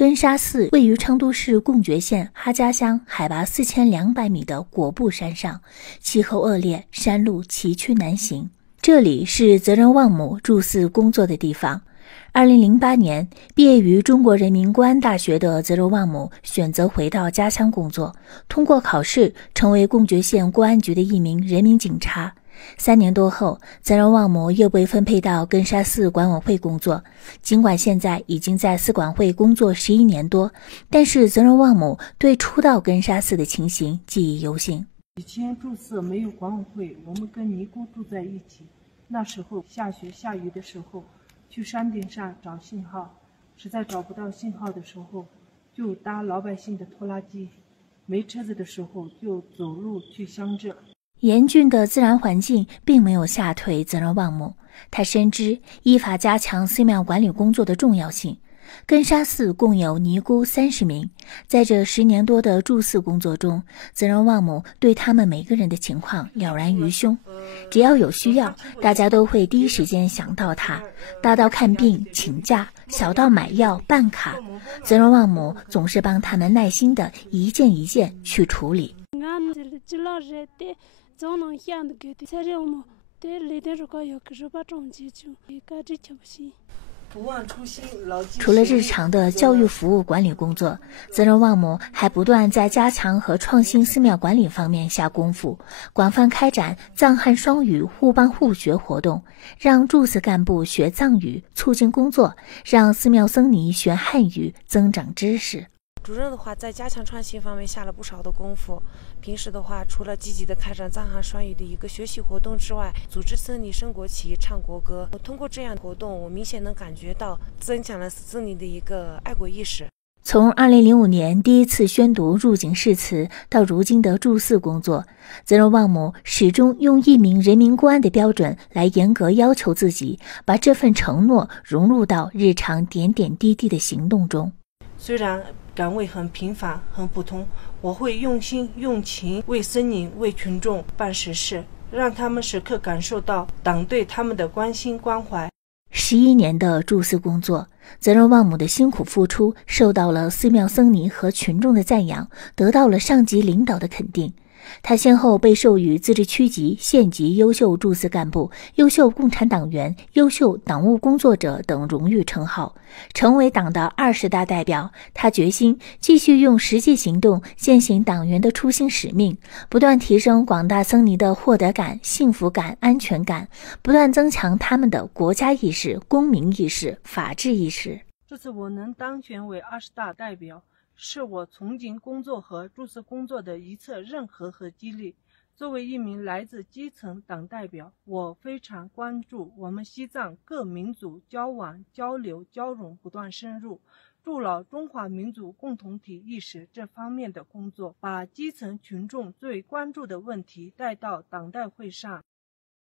根沙寺位于成都市贡觉县哈家乡海拔4200米的果布山上，气候恶劣，山路崎岖难行。这里是泽仁旺姆住寺工作的地方。2008年，毕业于中国人民公安大学的泽仁旺姆选择回到家乡工作，通过考试成为贡觉县公安局的一名人民警察。3年多后，泽仁旺姆又被分配到根沙寺管委会工作。尽管现在已经在寺管会工作11年多，但是泽仁旺姆对初到根沙寺的情形记忆犹新。以前住寺没有管委会，我们跟尼姑住在一起。那时候下雪下雨的时候，去山顶上找信号，实在找不到信号的时候，就搭老百姓的拖拉机；没车子的时候，就走路去乡镇。严峻的自然环境并没有吓退泽仁旺姆，他深知依法加强寺庙管理工作的重要性。根沙寺共有尼姑30名，在这10年多的住寺工作中，泽仁旺姆对他们每个人的情况了然于胸。只要有需要，大家都会第一时间想到他，大到看病请假，小到买药办卡，泽仁旺姆总是帮他们耐心的一件一件去处理。除了日常的教育服务管理工作，泽仁旺姆还不断在加强和创新寺庙管理方面下功夫，广泛开展藏汉双语互帮互学活动，让住寺干部学藏语，促进工作，让寺庙僧尼学汉语，增长知识。主任的话，在加强创新方面下了不少的功夫。平时的话，除了积极的开展藏汉双语的一个学习活动之外，组织僧尼升国旗、唱国歌。通过这样的活动，我明显能感觉到增强了僧尼的一个爱国意识。从2005年第一次宣读入警誓词到如今的住寺工作，泽仁旺姆始终用一名人民公安的标准来严格要求自己，把这份承诺融入到日常点点滴滴的行动中。虽然岗位很平凡很普通，我会用心用情为僧尼为群众办实事，让他们时刻感受到党对他们的关心关怀。11年的住寺工作，泽仁旺姆的辛苦付出受到了寺庙僧尼和群众的赞扬，得到了上级领导的肯定。他先后被授予自治区级、县级优秀住寺干部、优秀共产党员、优秀党务工作者等荣誉称号。成为党的20大代表，他决心继续用实际行动践行党员的初心使命，不断提升广大僧尼的获得感、幸福感、安全感，不断增强他们的国家意识、公民意识、法治意识。这次我能当选为20大代表，是我从警工作和住寺工作的一次认可和激励。作为一名来自基层党代表，我非常关注我们西藏各民族交往、交流、交融不断深入，筑牢中华民族共同体意识这方面的工作，把基层群众最关注的问题带到党代会上。